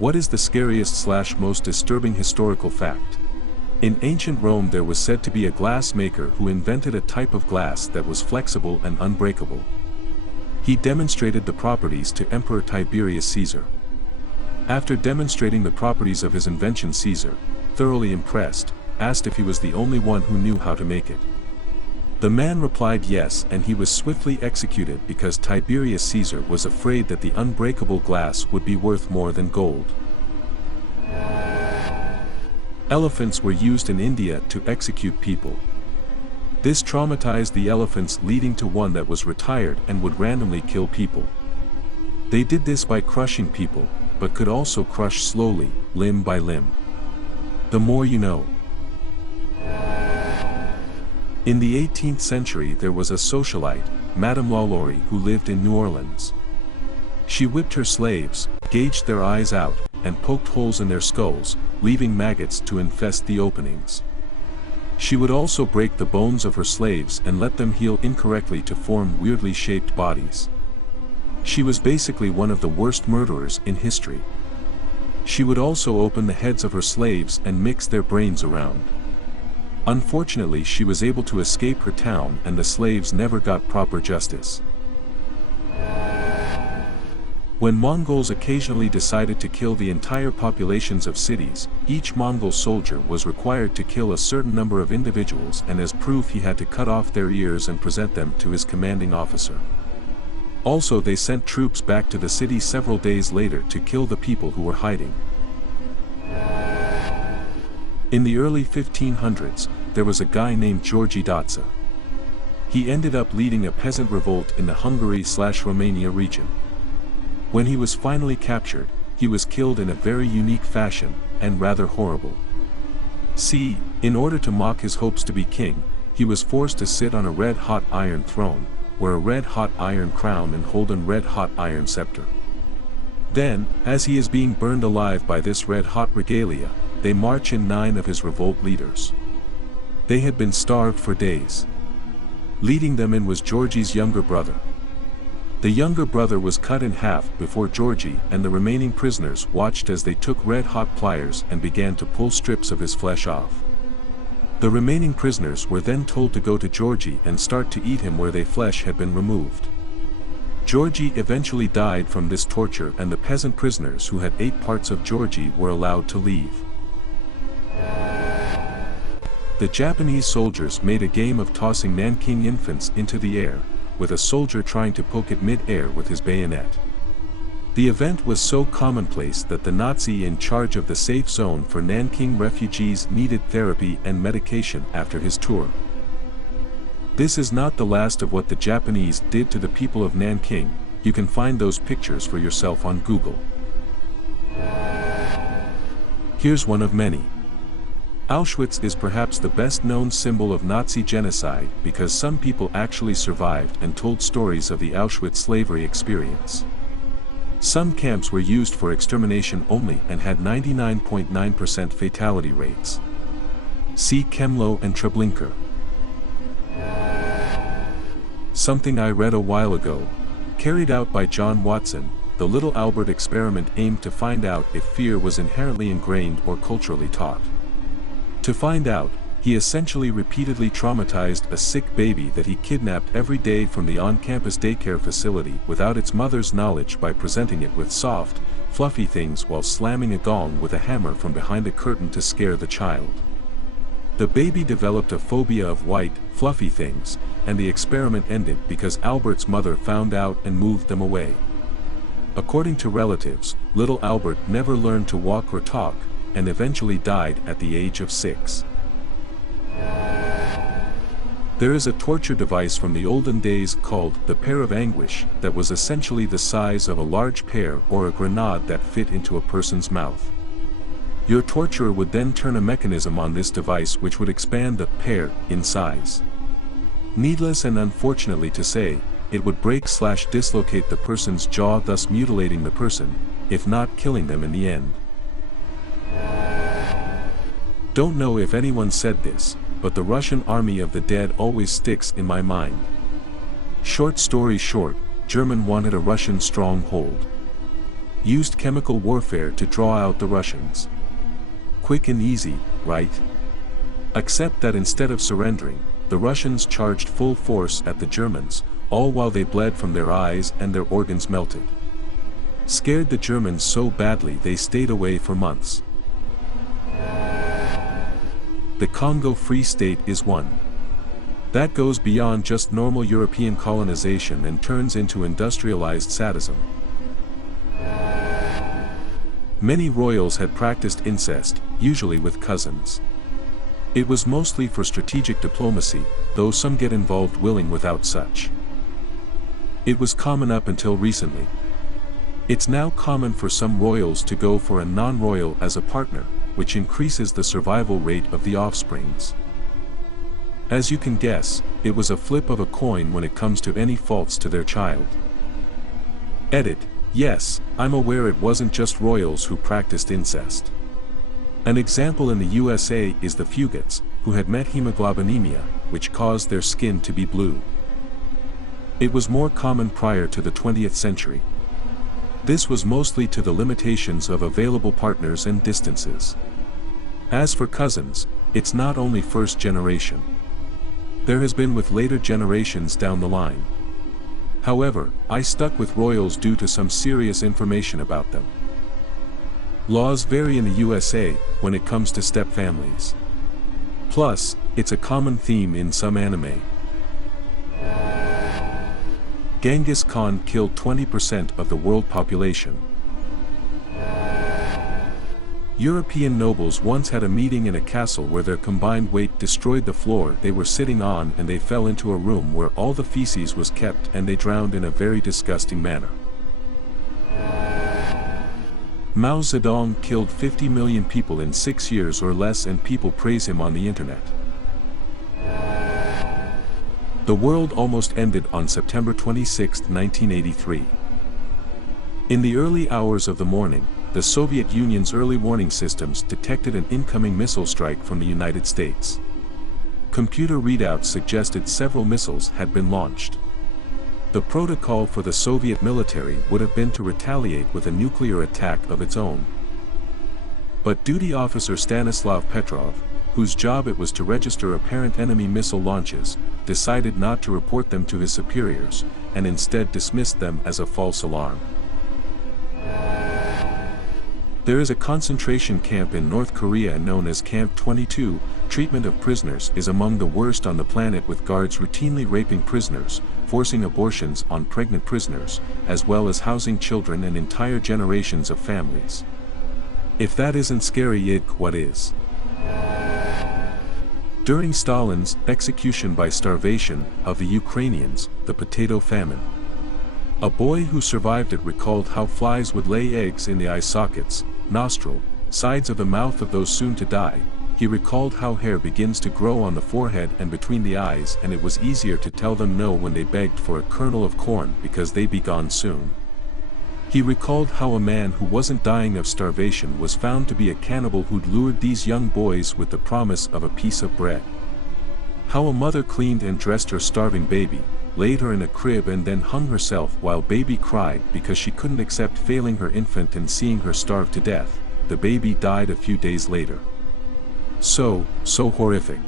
What is the scariest/most disturbing historical fact? In ancient Rome there was said to be a glass maker who invented a type of glass that was flexible and unbreakable. He demonstrated the properties to Emperor Tiberius Caesar. After demonstrating the properties of his invention, Caesar, thoroughly impressed, asked if he was the only one who knew how to make it. The man replied yes, and he was swiftly executed because Tiberius Caesar was afraid that the unbreakable glass would be worth more than gold. Elephants were used in India to execute people. This traumatized the elephants, leading to one that was retired and would randomly kill people. They did this by crushing people, but could also crush slowly, limb by limb. The more you know. In the 18th century there was a socialite, Madame Lalaurie, who lived in New Orleans. She whipped her slaves, gouged their eyes out, and poked holes in their skulls, leaving maggots to infest the openings. She would also break the bones of her slaves and let them heal incorrectly to form weirdly shaped bodies. She was basically one of the worst murderers in history. She would also open the heads of her slaves and mix their brains around. Unfortunately, she was able to escape her town and the slaves never got proper justice. When Mongols occasionally decided to kill the entire populations of cities, each Mongol soldier was required to kill a certain number of individuals, and as proof he had to cut off their ears and present them to his commanding officer. Also, they sent troops back to the city several days later to kill the people who were hiding. In the early 1500s, there was a guy named Georgi Datsa. He ended up leading a peasant revolt in the Hungary/Romania region. When he was finally captured, he was killed in a very unique fashion, and rather horrible. See, in order to mock his hopes to be king, he was forced to sit on a red-hot iron throne, wear a red-hot iron crown and hold a red-hot iron scepter. Then, as he is being burned alive by this red-hot regalia, they march in 9 of his revolt leaders. They had been starved for days. Leading them in was Georgi's younger brother. The younger brother was cut in half before Georgi and the remaining prisoners watched as they took red-hot pliers and began to pull strips of his flesh off. The remaining prisoners were then told to go to Georgi and start to eat him where their flesh had been removed. Georgi eventually died from this torture, and the peasant prisoners who had ate parts of Georgi were allowed to leave. The Japanese soldiers made a game of tossing Nanking infants into the air, with a soldier trying to poke it mid-air with his bayonet. The event was so commonplace that the Nazi in charge of the safe zone for Nanking refugees needed therapy and medication after his tour. This is not the last of what the Japanese did to the people of Nanking. You can find those pictures for yourself on Google. Here's one of many. Auschwitz is perhaps the best-known symbol of Nazi genocide because some people actually survived and told stories of the Auschwitz slavery experience. Some camps were used for extermination only and had 99.9% fatality rates. See Kemlo and Treblinka. Something I read a while ago, carried out by John Watson, the Little Albert experiment aimed to find out if fear was inherently ingrained or culturally taught. To find out, he essentially repeatedly traumatized a sick baby that he kidnapped every day from the on-campus daycare facility without its mother's knowledge by presenting it with soft, fluffy things while slamming a gong with a hammer from behind a curtain to scare the child. The baby developed a phobia of white, fluffy things, and the experiment ended because Albert's mother found out and moved them away. According to relatives, little Albert never learned to walk or talk, and eventually died at the age of 6. There is a torture device from the olden days called the Pair of Anguish that was essentially the size of a large pear or a grenade that fit into a person's mouth. Your torturer would then turn a mechanism on this device which would expand the pear in size. Needless and unfortunately to say, it would break/dislocate the person's jaw, thus mutilating the person, if not killing them in the end. Don't know if anyone said this, but the Russian army of the dead always sticks in my mind. Short story short, German wanted a Russian stronghold. Used chemical warfare to draw out the Russians. Quick and easy, right? Except that instead of surrendering, the Russians charged full force at the Germans, all while they bled from their eyes and their organs melted. Scared the Germans so badly they stayed away for months. The Congo Free State is one. That goes beyond just normal European colonization and turns into industrialized sadism. Many royals had practiced incest, usually with cousins. It was mostly for strategic diplomacy, though some get involved willing without such. It was common up until recently. It's now common for some royals to go for a non-royal as a partner, which increases the survival rate of the offsprings. As you can guess, it was a flip of a coin when it comes to any faults to their child. Edit. Yes, I'm aware it wasn't just royals who practiced incest. An example in the USA is the Fugits, who had methemoglobinemia, which caused their skin to be blue. It was more common prior to the 20th century. This was mostly to the limitations of available partners and distances. As for cousins, it's not only first generation. There has been with later generations down the line. However, I stuck with royals due to some serious information about them. Laws vary in the USA when it comes to stepfamilies. Plus, it's a common theme in some anime. Genghis Khan killed 20% of the world population. European nobles once had a meeting in a castle where their combined weight destroyed the floor they were sitting on, and they fell into a room where all the feces was kept, and they drowned in a very disgusting manner. Mao Zedong killed 50 million people in 6 years or less, and people praise him on the internet. The world almost ended on September 26, 1983. In the early hours of the morning, the Soviet Union's early warning systems detected an incoming missile strike from the United States. Computer readouts suggested several missiles had been launched. The protocol for the Soviet military would have been to retaliate with a nuclear attack of its own. But duty officer Stanislav Petrov, whose job it was to register apparent enemy missile launches, decided not to report them to his superiors, and instead dismissed them as a false alarm. There is a concentration camp in North Korea known as Camp 22. Treatment of prisoners is among the worst on the planet, with guards routinely raping prisoners, forcing abortions on pregnant prisoners, as well as housing children and entire generations of families. If that isn't scary, what is? During Stalin's execution by starvation of the Ukrainians, the potato famine, a boy who survived it recalled how flies would lay eggs in the eye sockets, nostril, sides of the mouth of those soon to die. He recalled how hair begins to grow on the forehead and between the eyes, and it was easier to tell them no when they begged for a kernel of corn because they'd be gone soon. He recalled how a man who wasn't dying of starvation was found to be a cannibal who'd lured these young boys with the promise of a piece of bread. How a mother cleaned and dressed her starving baby, laid her in a crib, and then hung herself while baby cried because she couldn't accept failing her infant and seeing her starve to death. The baby died a few days later. So horrific.